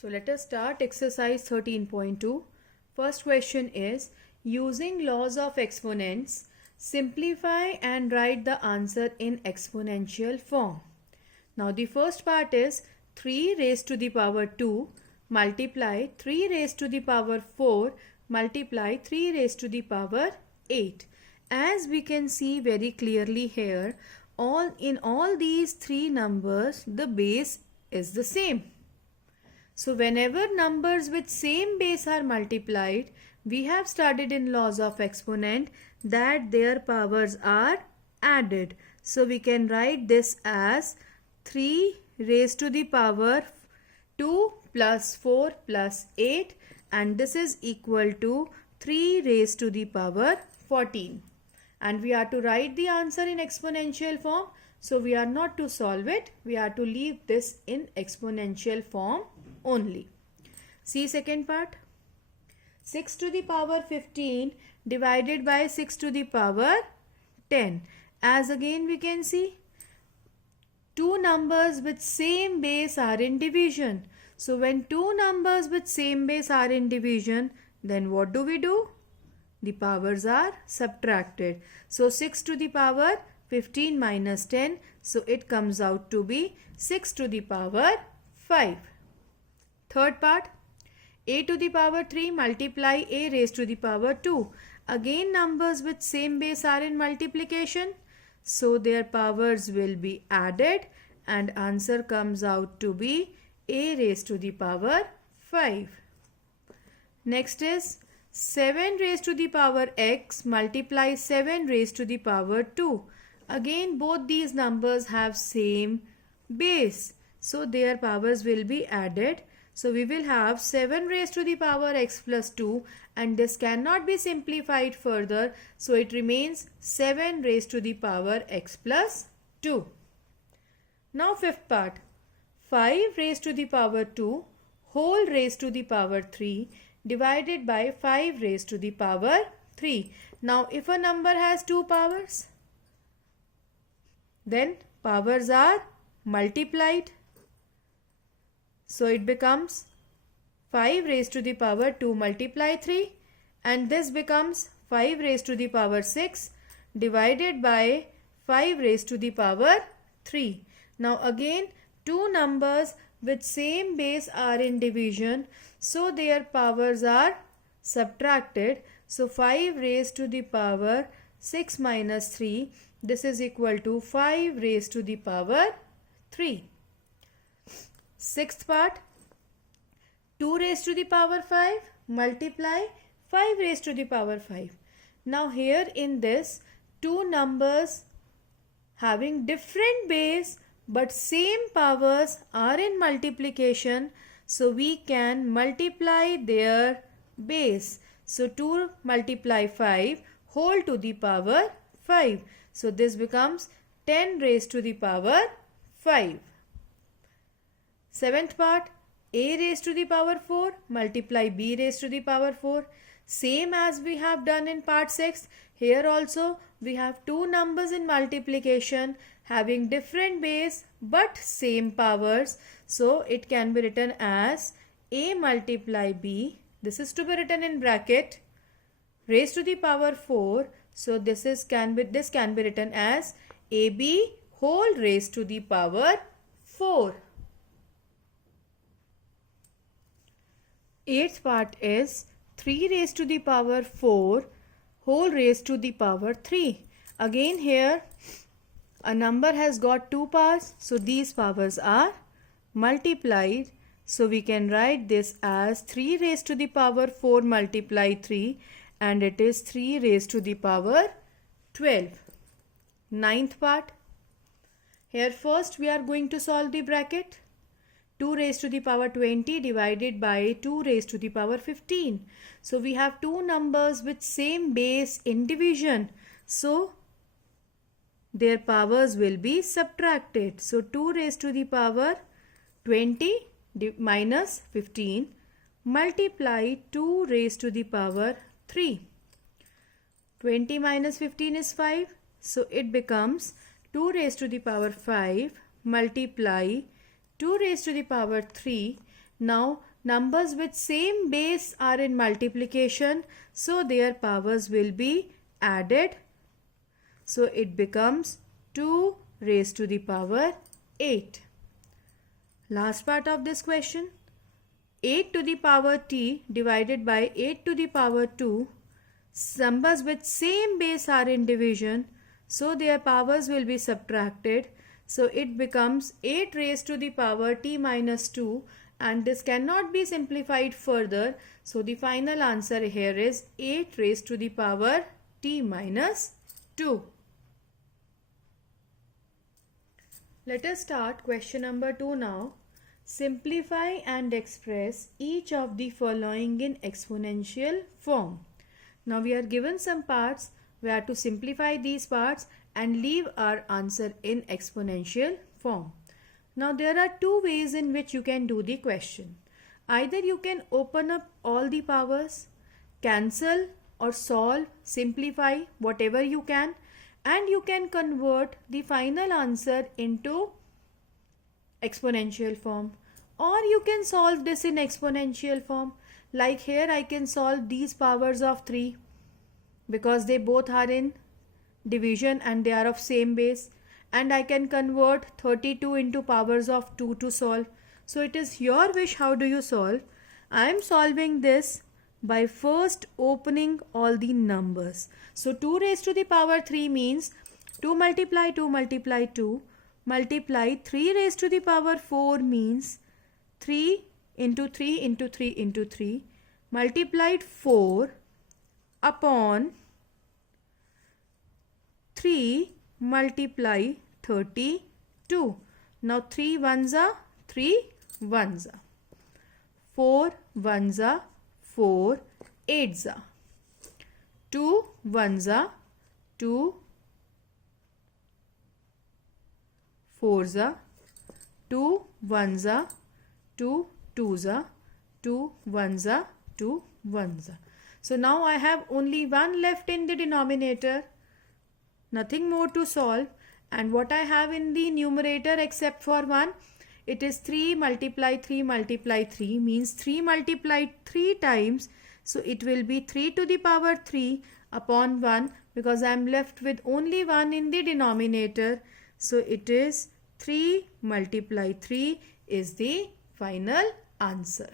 So let us start exercise 13.2. First question is, using laws of exponents, simplify and write the answer in exponential form. Now the first part is 3 raised to the power 2 multiply 3 raised to the power 4 multiply 3 raised to the power 8. As we can see very clearly here, in all these three numbers the base is the same. So whenever numbers with same base are multiplied, we have studied in laws of exponent that their powers are added. So we can write this as 3 raised to the power 2 plus 4 plus 8, and this is equal to 3 raised to the power 14. And we are to write the answer in exponential form. So we are not to solve it. We are to leave this in exponential form only. See second part. 6 to the power 15 divided by 6 to the power 10. As again we can see, two numbers with same base are in division. So when two numbers with same base are in division, then what do we do? The powers are subtracted. So 6 to the power 15 minus 10. So it comes out to be 6 to the power 5. Third part, a to the power 3 multiply a raised to the power 2. Again numbers with same base are in multiplication. So their powers will be added and answer comes out to be a raised to the power 5. Next is 7 raised to the power x multiply 7 raised to the power 2. Again both these numbers have same base. So their powers will be added. So we will have 7 raised to the power x plus 2, and this cannot be simplified further. So it remains 7 raised to the power x plus 2. Now fifth part. 5 raised to the power 2 whole raised to the power 3 divided by 5 raised to the power 3. Now if a number has two powers, then powers are multiplied. So it becomes 5 raised to the power 2 multiply 3, and this becomes 5 raised to the power 6 divided by 5 raised to the power 3. Now again two numbers with same base are in division, so their powers are subtracted. So 5 raised to the power 6 minus 3, this is equal to 5 raised to the power 3. Sixth part, 2 raised to the power 5 multiply 5 raised to the power 5. Now here in this, two numbers having different base but same powers are in multiplication. So we can multiply their base. So 2 multiply 5 whole to the power 5. So this becomes 10 raised to the power 5. Seventh part, a raised to the power 4 multiply b raised to the power 4. Same as we have done in part 6. Here also we have two numbers in multiplication having different base but same powers. So it can be written as a multiply b. This is to be written in bracket raised to the power 4. So this can be written as ab whole raised to the power 4. Eighth part is 3 raised to the power 4 whole raised to the power 3. Again here a number has got two powers, so these powers are multiplied. So we can write this as 3 raised to the power 4 multiply 3, and it is 3 raised to the power 12. Ninth part. Here first we are going to solve the bracket. 2 raised to the power 20 divided by 2 raised to the power 15. So we have two numbers with same base in division. So their powers will be subtracted. So 2 raised to the power 20 minus 15 multiply 2 raised to the power 3. 20 minus 15 is 5. So it becomes 2 raised to the power 5 multiply 2 raised to the power 3. Now numbers with same base are in multiplication, so their powers will be added. So it becomes 2 raised to the power 8. Last part of this question. 8 to the power t divided by 8 to the power 2. Numbers with same base are in division, so their powers will be subtracted. So it becomes 8 raised to the power t minus 2, and this cannot be simplified further. So the final answer here is 8 raised to the power t minus 2. Let us start question number 2 now. Simplify and express each of the following in exponential form. Now we are given some parts. We have to simplify these parts and leave our answer in exponential form. Now there are two ways in which you can do the question. Either you can open up all the powers, cancel or solve, simplify, whatever you can, and you can convert the final answer into exponential form. Or you can solve this in exponential form. Like here I can solve these powers of 3 because they both are in division and they are of same base, and I can convert 32 into powers of 2 to solve. So it is your wish how do you solve. I am solving this by first opening all the numbers. So 2 raised to the power 3 means 2 multiply 2 multiply 2 multiply 3 raised to the power 4 means 3 into 3 into 3 into 3 multiplied 4 upon 3 multiply 32. Now 3 ones are 3 ones are 4 ones are 4 eights are 2 ones are 2 fours are 2 ones are 2 twos are 2 ones are 2 ones are. So now I have only 1 left in the denominator, nothing more to solve, and what I have in the numerator except for 1, it is 3 multiply 3 multiply 3 means 3 multiplied 3 times, so it will be 3 to the power 3 upon 1 because I am left with only 1 in the denominator, so it is 3 multiply 3 is the final answer.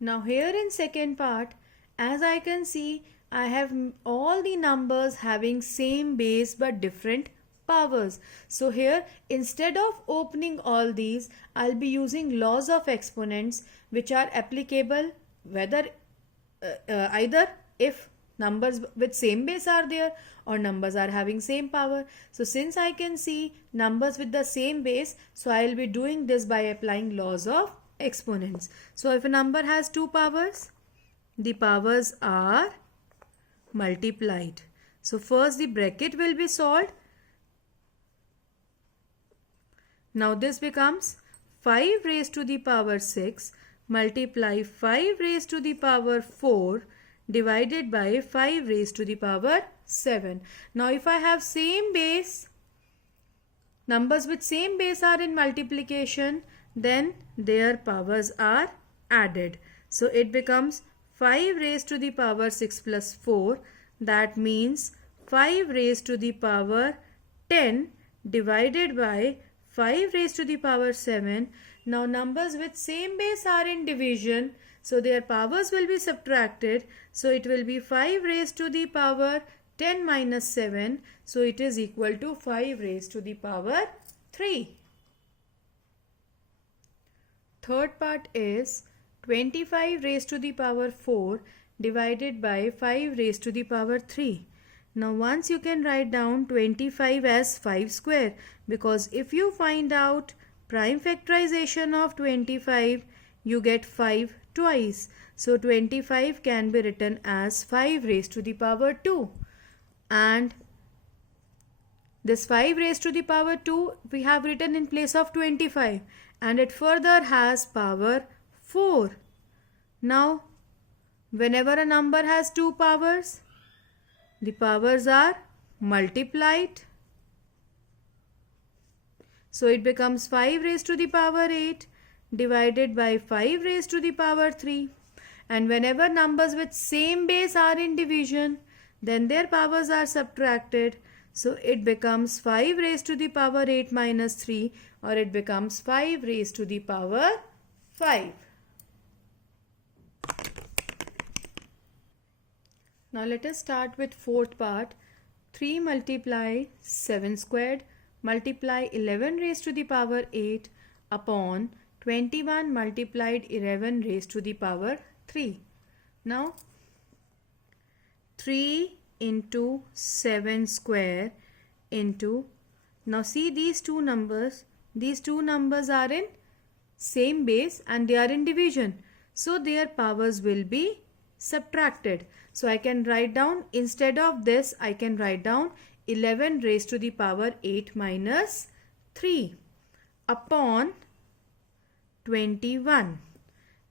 Now here in second part, as I can see, I have all the numbers having same base but different powers. So here instead of opening all these, I'll be using laws of exponents which are applicable whether either if numbers with same base are there or numbers are having same power. So since I can see numbers with the same base, so I will be doing this by applying laws of exponents. So if a number has 2 powers, the powers are multiplied. So first the bracket will be solved. Now this becomes 5 raised to the power 6 multiply 5 raised to the power 4 divided by 5 raised to the power 7. Now if I have same base, numbers with same base are in multiplication, then their powers are added. So it becomes 5 raised to the power 6 plus 4, that means 5 raised to the power 10 divided by 5 raised to the power 7. Now numbers with same base are in division, so their powers will be subtracted. So it will be 5 raised to the power 10 minus 7. So it is equal to 5 raised to the power 3. Third part is 25 raised to the power 4 divided by 5 raised to the power 3. Now once you can write down 25 as 5 square, because if you find out prime factorization of 25, you get 5 twice. So 25 can be written as 5 raised to the power 2. And this 5 raised to the power 2 we have written in place of 25, and it further has power 4. Now whenever a number has 2 powers, the powers are multiplied. So it becomes 5 raised to the power 8 divided by 5 raised to the power 3. And whenever numbers with same base are in division, then their powers are subtracted. So it becomes 5 raised to the power 8 minus 3, or it becomes 5 raised to the power 5. Now let us start with fourth part. 3 multiply 7 squared multiply 11 raised to the power 8 upon 21 multiplied 11 raised to the power 3. Now 3 into 7 square into, now see these two numbers are in same base and they are in division. So their powers will be subtracted. So I can write down, instead of this, I can write down 11 raised to the power 8 minus 3 upon 21.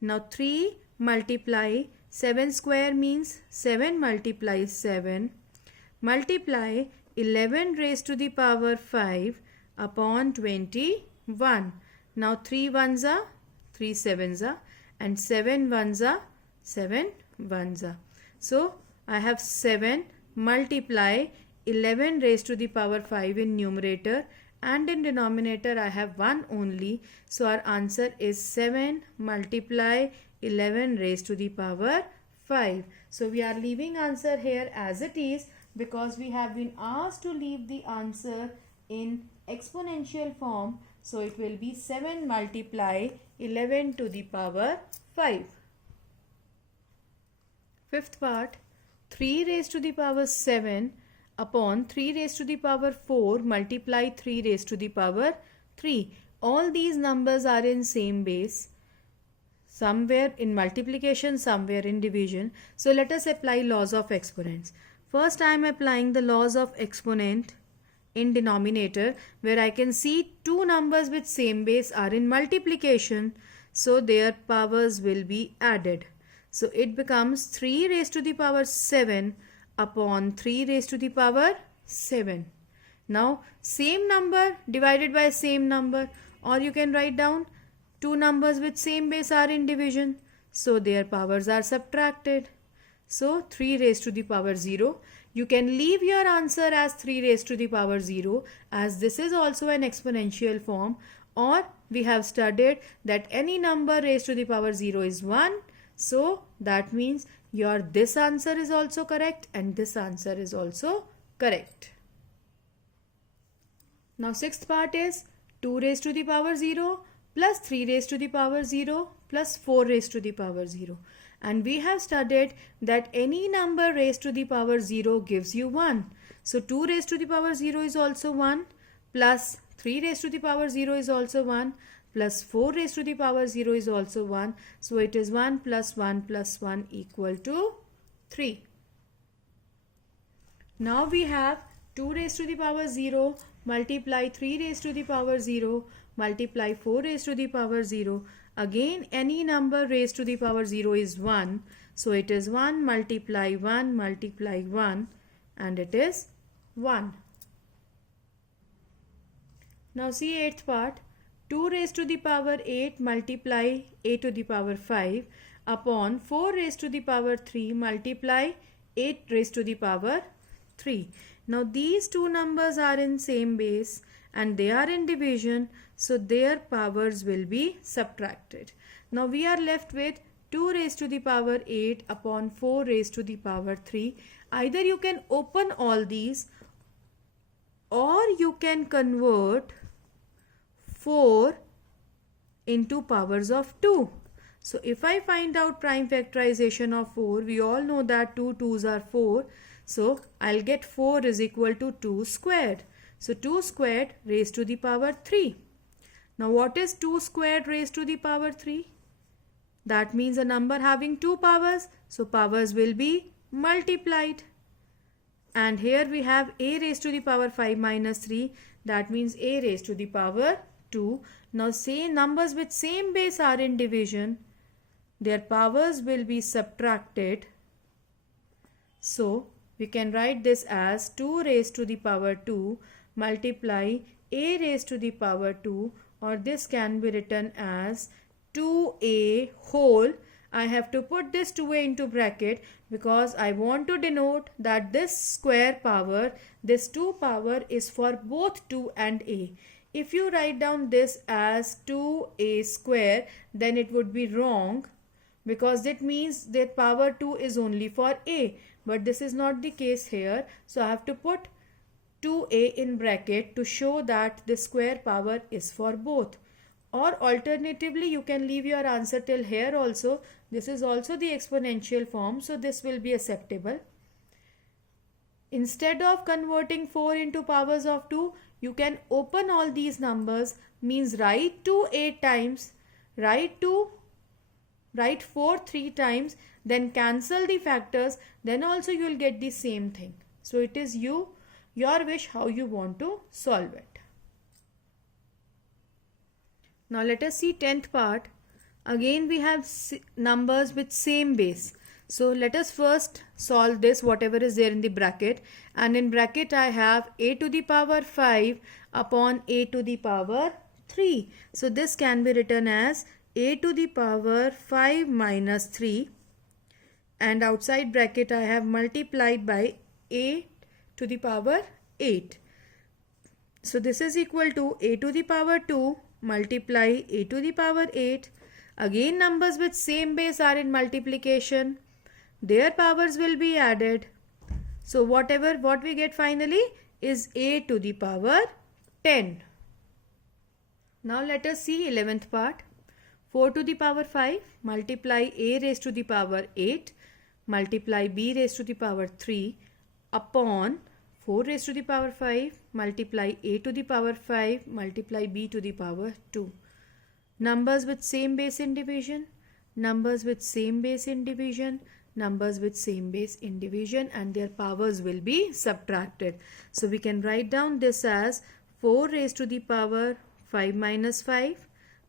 Now 3 multiply 7 square means 7 multiply 7 multiply 11 raised to the power 5 upon 21. Now 3 ones are 3 sevens are and 7 ones are 7 ones are. So I have 7 multiply 11 raised to the power 5 in numerator, and in denominator I have 1 only. So our answer is 7 multiply 11 raised to the power 5. So we are leaving answer here as it is because we have been asked to leave the answer in exponential form. So it will be 7 multiply 11 to the power 5. Fifth part, 3 raised to the power 7 upon 3 raised to the power 4 multiply 3 raised to the power 3. All these numbers are in same base, somewhere in multiplication, somewhere in division. So let us apply laws of exponents. First I am applying the laws of exponent in denominator, where I can see two numbers with same base are in multiplication, so their powers will be added. So it becomes 3 raised to the power 7 upon 3 raised to the power 7. Now same number divided by same number, or you can write down two numbers with same base are in division, so their powers are subtracted. So 3 raised to the power 0. You can leave your answer as 3 raised to the power 0, as this is also an exponential form, or we have studied that any number raised to the power 0 is 1. So that means your this answer is also correct and this answer is also correct. Now sixth part is 2 raised to the power 0 plus 3 raised to the power 0 plus 4 raised to the power 0. And we have studied that any number raised to the power 0 gives you 1. So 2 raised to the power 0 is also 1, plus 3 raised to the power 0 is also 1, plus 4 raised to the power 0 is also 1. So it is 1 plus 1 plus 1 equal to 3. Now we have 2 raised to the power 0 multiply 3 raised to the power 0 multiply 4 raised to the power 0. Again any number raised to the power 0 is 1. So it is 1 multiply 1 and it is 1. Now see 8th part. 2 raised to the power 8 multiply a to the power 5 upon 4 raised to the power 3 multiply 8 raised to the power 3. Now these two numbers are in same base and they are in division, so their powers will be subtracted. Now we are left with 2 raised to the power 8 upon 4 raised to the power 3. Either you can open all these or you can convert 4 into powers of 2. So if I find out prime factorization of 4, we all know that 2 2s are 4. So I'll get 4 is equal to 2 squared. So 2 squared raised to the power 3. Now what is 2 squared raised to the power 3? That means a number having two powers. So powers will be multiplied. And here we have a raised to the power 5 minus 3. That means a raised to the power 2. Now say numbers with same base are in division. Their powers will be subtracted. So we can write this as 2 raised to the power 2 multiply a raised to the power 2, or this can be written as 2a whole. I have to put this 2a into bracket because I want to denote that this square power, this 2 power is for both 2 and a. If you write down this as 2a square, then it would be wrong because that means that power 2 is only for a. But this is not the case here. So I have to put 2a in bracket to show that the square power is for both. Or alternatively, you can leave your answer till here also. This is also the exponential form, so this will be acceptable. Instead of converting 4 into powers of 2, you can open all these numbers, means write 2 8 times, write 4 3 times, then cancel the factors, then also you will get the same thing. So it is your wish how you want to solve it. Now let us see 10th part. Again we have numbers with same base. So let us first solve this, whatever is there in the bracket. And in bracket I have a to the power 5 upon a to the power 3. So this can be written as a to the power 5 minus 3. And outside bracket I have multiplied by a to the power 8. So this is equal to a to the power 2 multiply a to the power 8. Again numbers with same base are in multiplication. Their powers will be added. So what we get finally is a to the power 10. Now let us see 11th part. 4 to the power 5 multiply a raised to the power 8 multiply b raised to the power 3 upon 4 raised to the power 5 multiply a to the power 5 multiply b to the power 2. Numbers with same base in division, numbers with same base in division, numbers with same base in division, and their powers will be subtracted. So we can write down this as 4 raised to the power 5 minus 5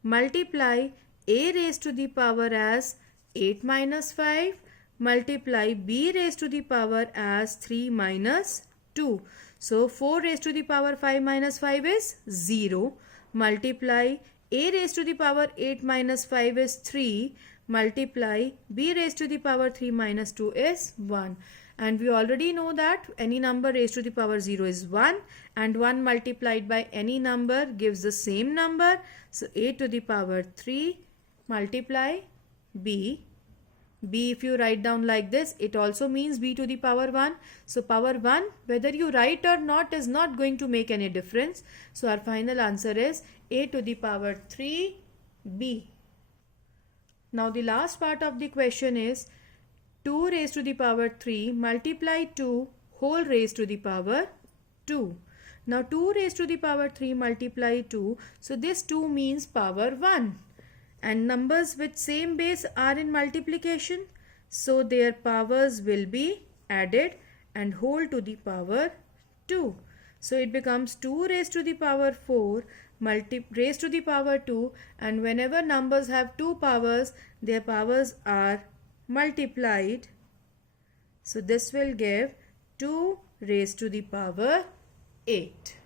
multiply a raised to the power as 8 minus 5 multiply b raised to the power as 3 minus 2. So 4 raised to the power 5 minus 5 is 0 multiply a raised to the power 8 minus 5 is 3 multiply b raised to the power 3 minus 2 is 1. And we already know that any number raised to the power 0 is 1 and 1 multiplied by any number gives the same number. So a to the power 3 multiply b. B if you write down like this, it also means b to the power 1. So power 1 whether you write or not is not going to make any difference. So our final answer is a to the power 3b. Now the last part of the question is 2 raised to the power 3 multiply 2 whole raised to the power 2. Now 2 raised to the power 3 multiply 2. So this 2 means power 1. And numbers with same base are in multiplication. So their powers will be added and whole to the power 2. So it becomes 2 raised to the power 4 raised to the power 2, and whenever numbers have 2 powers, their powers are multiplied. So this will give 2 raised to the power 8.